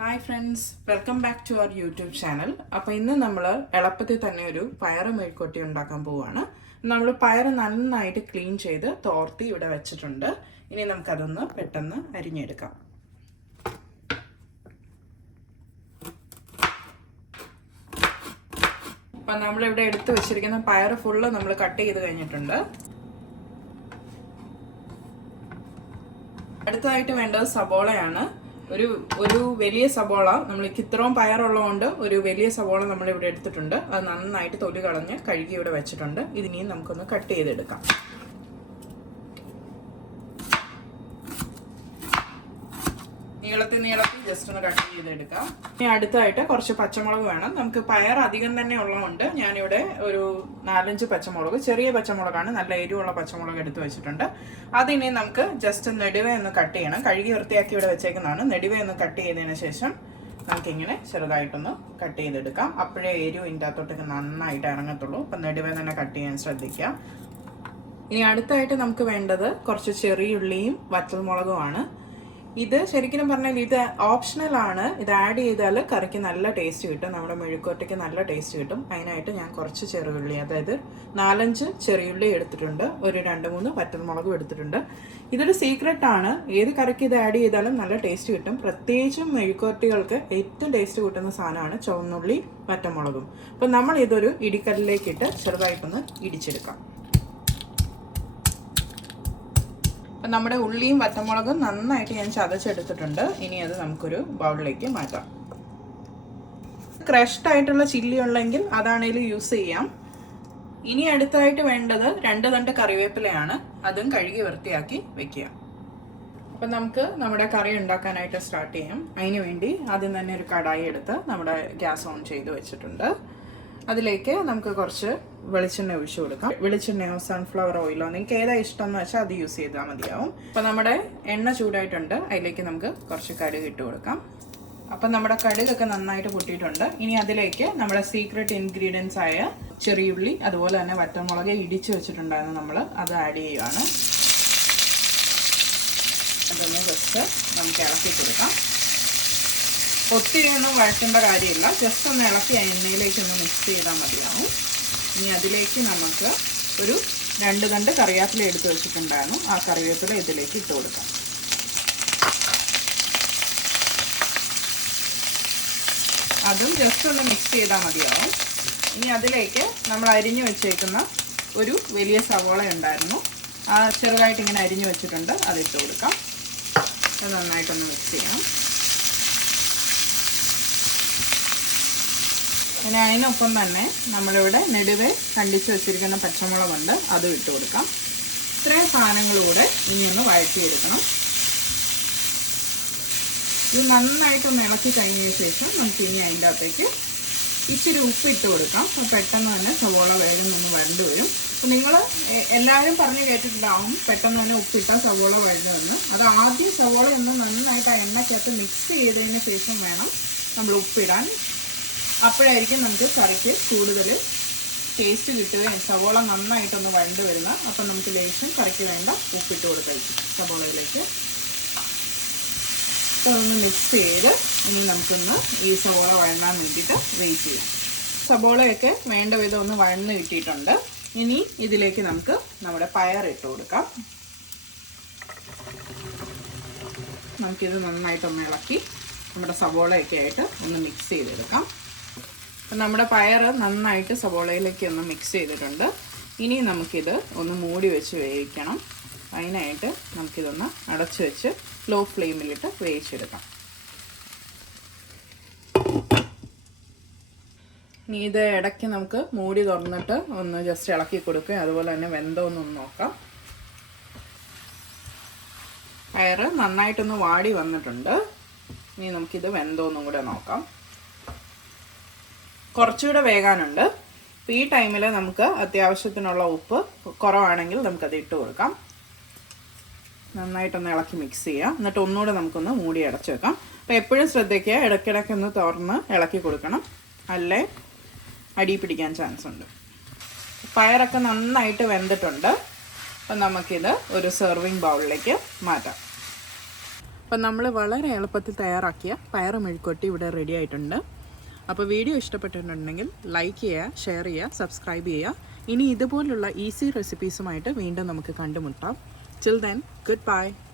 Hi friends, welcome back to our YouTube channel. അപ്പോൾ ഇന്ന് നമ്മൾ എളുപ്പത്തിൽ തന്നെ ഒരു പയറ് മെഴുക്കുവരട്ടി ഉണ്ടാക്കാൻ പോവുകയാണ്. നമ്മൾ പയറ് നന്നായിട്ട് ക്ലീൻ ചെയ്ത് തോർത്തി ഇവിടെ വെച്ചിട്ടുണ്ട്. ഇനി നമുക്കതൊന്ന് പെട്ടെന്ന് അരിഞ്ഞെടുക്കാം. അപ്പം നമ്മളിവിടെ എടുത്ത് വെച്ചിരിക്കുന്ന പയറ് ഫുള്ള് നമ്മൾ കട്ട് ചെയ്ത് കഴിഞ്ഞിട്ടുണ്ട്. അടുത്തതായിട്ട് വേണ്ടത് സബോളയാണ്. ഒരു വലിയ സബോള, നമ്മൾക്ക് ഇത്രയും പയറുള്ളതുകൊണ്ട് ഒരു വലിയ സബോള നമ്മളിവിടെ എടുത്തിട്ടുണ്ട്. അത് നന്നായിട്ട് തൊലി കളഞ്ഞ് കഴുകി ഇവിടെ വെച്ചിട്ടുണ്ട്. ഇതിനെയും നമുക്കൊന്ന് കട്ട് ചെയ്തെടുക്കാം. നീളത്തിൽ ജസ്റ്റ് ഒന്ന് കട്ട് ചെയ്തെടുക്കാം. ഇനി അടുത്തായിട്ട് കുറച്ച് പച്ചമുളക് വേണം. നമുക്ക് പയർ അധികം തന്നെ ഉള്ളതുകൊണ്ട് ഞാനിവിടെ ഒരു 4-5 പച്ചമുളക്, ചെറിയ പച്ചമുളകാണ്, നല്ല എരിവുള്ള പച്ചമുളക് എടുത്ത് വെച്ചിട്ടുണ്ട്. അതിനി നമുക്ക് ജസ്റ്റ് നെടുവേ ഒന്ന് കട്ട് ചെയ്യണം. കഴുകി വൃത്തിയാക്കി ഇവിടെ വെച്ചേക്കുന്നതാണ്. നെടുവേ ഒന്ന് കട്ട് ചെയ്തതിന് ശേഷം നമുക്കിങ്ങനെ ചെറുതായിട്ടൊന്ന് കട്ട് ചെയ്തെടുക്കാം. അപ്പോഴേ എരിവ് ഇതിൻ്റെ അകത്തോട്ടൊക്കെ നന്നായിട്ട് ഇറങ്ങത്തുള്ളൂ. അപ്പം നെടുവേ തന്നെ കട്ട് ചെയ്യാൻ ശ്രദ്ധിക്കാം. ഇനി അടുത്തായിട്ട് നമുക്ക് വേണ്ടത് കുറച്ച് ചെറിയുള്ളിയും വറ്റൽമുളകുമാണ്. ഇത് ശരിക്കും പറഞ്ഞാൽ ഇത് ഓപ്ഷണലാണ്. ഇത് ആഡ് ചെയ്താൽ കറിക്ക് നല്ല ടേസ്റ്റ് കിട്ടും, നമ്മുടെ മെഴുക്കുവരട്ടിക്ക് നല്ല ടേസ്റ്റ് കിട്ടും. അതിനായിട്ട് ഞാൻ കുറച്ച് ചെറിയുള്ളി, അതായത് 4-5 ചെറിയുള്ളി എടുത്തിട്ടുണ്ട്, ഒരു 2-3 വറ്റൽമുളകും എടുത്തിട്ടുണ്ട്. ഇതൊരു സീക്രട്ടാണ്. ഏത് കറിക്ക് ഇത് ആഡ് ചെയ്താലും നല്ല ടേസ്റ്റ് കിട്ടും. പ്രത്യേകിച്ചും മെഴുക്കുവരട്ടികൾക്ക് ഏറ്റവും ടേസ്റ്റ് കിട്ടുന്ന സാധനമാണ് ചുവന്നുള്ളി വറ്റൽമുളകും. അപ്പം നമ്മൾ ഇതൊരു ഇടിക്കല്ലിലേക്കിട്ട് ചെറുതായിട്ടൊന്ന് ഇടിച്ചെടുക്കാം. അപ്പം നമ്മുടെ ഉള്ളിയും വറ്റമുളകും നന്നായിട്ട് ഞാൻ ചതച്ചെടുത്തിട്ടുണ്ട്. ഇനി അത് നമുക്കൊരു ബൗളിലേക്ക് മാറ്റാം. ക്രഷ്ഡ് ആയിട്ടുള്ള ചില്ലി ഉള്ളെങ്കിൽ അതാണേലും യൂസ് ചെയ്യാം. ഇനി അടുത്തായിട്ട് വേണ്ടത് 2 തണ്ട് കറിവേപ്പിലയാണ്. അതും കഴുകി വൃത്തിയാക്കി വെക്കുക. അപ്പം നമുക്ക് നമ്മുടെ കറി ഉണ്ടാക്കാനായിട്ട് സ്റ്റാർട്ട് ചെയ്യാം. അതിന് വേണ്ടി ആദ്യം തന്നെ ഒരു കടായി എടുത്ത് നമ്മുടെ ഗ്യാസ് ഓൺ ചെയ്ത് വെച്ചിട്ടുണ്ട്. അതിലേക്ക് നമുക്ക് കുറച്ച് വെളിച്ചെണ്ണ ഒഴിച്ചു കൊടുക്കാം. വെളിച്ചെണ്ണയോ സൺഫ്ലവർ ഓയിലോ നിങ്ങൾക്ക് ഏതാ ഇഷ്ടം എന്ന് വെച്ചാൽ അത് യൂസ് ചെയ്താൽ മതിയാവും. അപ്പം നമ്മുടെ എണ്ണ ചൂടായിട്ടുണ്ട്. അതിലേക്ക് നമുക്ക് കുറച്ച് കടുക് ഇട്ട് കൊടുക്കാം. അപ്പം നമ്മുടെ കടുകൊക്കെ നന്നായിട്ട് പൊട്ടിയിട്ടുണ്ട്. ഇനി അതിലേക്ക് നമ്മുടെ സീക്രട്ട് ഇൻഗ്രീഡിയൻസ് ആയ ചെറിയുള്ളി, അതുപോലെ തന്നെ വറ്റൽമുളക് ഇടിച്ച് വെച്ചിട്ടുണ്ടായിരുന്നു, നമ്മൾ അത് ആഡ് ചെയ്യുകയാണ്. അതൊന്ന് ജസ്റ്റ് നമുക്ക് ഇളക്കി കൊടുക്കാം. ഒത്തിരി ഒന്നും വഴറ്റേണ്ട കാര്യമില്ല, ജസ്റ്റ് ഒന്ന് ഇളക്കി എണ്ണയിലേക്കൊന്ന് മിക്സ് ചെയ്താൽ മതിയാവും. ഇനി അതിലേക്ക് നമുക്ക് ഒരു 2 തണ്ട് കറിവേപ്പില എടുത്ത് വെച്ചിട്ടുണ്ടായിരുന്നു. ആ കറിവേപ്പില ഇതിലേക്ക് ഇട്ട് കൊടുക്കാം. അതും ജസ്റ്റ് ഒന്ന് മിക്സ് ചെയ്താൽ മതിയാവും. ഇനി അതിലേക്ക് നമ്മൾ അരിഞ്ഞു വെച്ചേക്കുന്ന ഒരു വലിയ സവോള ഉണ്ടായിരുന്നു, ആ ചെറുതായിട്ട് ഇങ്ങനെ അരിഞ്ഞു വെച്ചിട്ടുണ്ട്, അതിട്ട് കൊടുക്കാം. അത് നന്നായിട്ടൊന്ന് മിക്സ് ചെയ്യാം. പിന്നെ അതിനൊപ്പം തന്നെ നമ്മളിവിടെ നെടുവേ കണ്ടിച്ച് വെച്ചിരിക്കുന്ന പച്ചമുളകുണ്ട്, അതും ഇട്ട് കൊടുക്കാം. ഇത്രയും സാധനങ്ങളൂടെ ഇനിയൊന്ന് വഴറ്റിയെടുക്കണം. ഇത് നന്നായിട്ടൊന്ന് ഇളക്കി കഴിഞ്ഞതിന് ശേഷം നമുക്ക് ഇനി അതിൻ്റെ അകത്തേക്ക് ഇച്ചിരി ഉപ്പ് ഇട്ട് കൊടുക്കാം. അപ്പോൾ പെട്ടെന്ന് തന്നെ സവോള വേഗം ഒന്ന് വഴണ്ട് വരും. അപ്പോൾ നിങ്ങൾ എല്ലാവരും പറഞ്ഞ് കേട്ടിട്ടുണ്ടാവും പെട്ടെന്ന് തന്നെ ഉപ്പിട്ടാൽ സവോള വഴണ്ടുവെന്ന്. അത് ആദ്യം സവോള ഒന്ന് നന്നായിട്ട് ആ എണ്ണയ്ക്കകത്ത് മിക്സ് ചെയ്തതിന് ശേഷം വേണം നമ്മൾ ഉപ്പിടാൻ. അപ്പോഴായിരിക്കും നമുക്ക് കറിക്ക് കൂടുതൽ ടേസ്റ്റ് കിട്ടുകയും സവോള നന്നായിട്ടൊന്ന് വഴണ്ട് വരുന്ന. അപ്പം നമുക്ക് ലേശം കറിക്ക് വേണ്ട ഉപ്പിട്ട് കൊടുക്കാം സവോളയിലേക്ക്. അപ്പോൾ ഒന്ന് മിക്സ് ചെയ്ത് ഇനി നമുക്കൊന്ന് ഈ സവോള വഴണ്ടാൻ വേണ്ടിയിട്ട് വെയിറ്റ് ചെയ്യാം. സവോളയൊക്കെ വേണ്ട വിധം ഒന്ന് വഴന്ന് കിട്ടിയിട്ടുണ്ട്. ഇനി ഇതിലേക്ക് നമുക്ക് നമ്മുടെ പയർ ഇട്ട് കൊടുക്കാം. നമുക്കിത് നന്നായിട്ടൊന്ന് ഇളക്കി നമ്മുടെ സവോളയൊക്കെ ആയിട്ട് ഒന്ന് മിക്സ് ചെയ്തെടുക്കാം. അപ്പം നമ്മുടെ പയർ നന്നായിട്ട് സവോളയിലേക്ക് ഒന്ന് മിക്സ് ചെയ്തിട്ടുണ്ട്. ഇനി നമുക്കിത് ഒന്ന് മൂടി വെച്ച് വേവിക്കണം. അതിനായിട്ട് നമുക്കിതൊന്ന് അടച്ചു വെച്ച് ലോ ഫ്ലെയിമിലിട്ട് വേവിച്ചെടുക്കാം. ഇനി ഇത് ഇടയ്ക്ക് നമുക്ക് മൂടി തുറന്നിട്ട് ഒന്ന് ജസ്റ്റ് ഇളക്കി കൊടുക്കുകയും അതുപോലെ തന്നെ വെന്തോന്നൊന്ന് നോക്കാം. പയർ നന്നായിട്ടൊന്ന് വാടി വന്നിട്ടുണ്ട്. ഇനി നമുക്കിത് വെന്തോന്നും കൂടെ നോക്കാം. കുറച്ചുകൂടെ വേകാനുണ്ട്. അപ്പോൾ ഈ ടൈമിൽ നമുക്ക് അത്യാവശ്യത്തിനുള്ള ഉപ്പ് കുറവാണെങ്കിൽ നമുക്കത് ഇട്ട് കൊടുക്കാം. നന്നായിട്ടൊന്ന് ഇളക്കി മിക്സ് ചെയ്യാം. എന്നിട്ട് ഒന്നുകൂടെ നമുക്കൊന്ന് മൂടി അടച്ചു വെക്കാം. അപ്പോൾ എപ്പോഴും ശ്രദ്ധിക്കുക, ഇടയ്ക്കിടയ്ക്കൊന്ന് തുറന്ന് ഇളക്കി കൊടുക്കണം, അല്ലേ അടി പിടിക്കാൻ ചാൻസ് ഉണ്ട്. പയറൊക്കെ നന്നായിട്ട് വെന്തിട്ടുണ്ട്. അപ്പം നമുക്കിത് ഒരു സെർവിങ് ബൗളിലേക്ക് മാറ്റാം. അപ്പം നമ്മൾ വളരെ എളുപ്പത്തിൽ തയ്യാറാക്കിയ പയർ മെഴുക്കുവരട്ടി ഇവിടെ റെഡി ആയിട്ടുണ്ട്. അപ്പോൾ വീഡിയോ ഇഷ്ടപ്പെട്ടിട്ടുണ്ടെങ്കിൽ ലൈക്ക് ചെയ്യുക, ഷെയർ ചെയ്യുക, സബ്സ്ക്രൈബ് ചെയ്യുക. ഇനി ഇതുപോലുള്ള ഈസി റെസിപ്പീസുമായിട്ട് വീണ്ടും നമുക്ക് കണ്ടുമുട്ടാം. Till then, goodbye.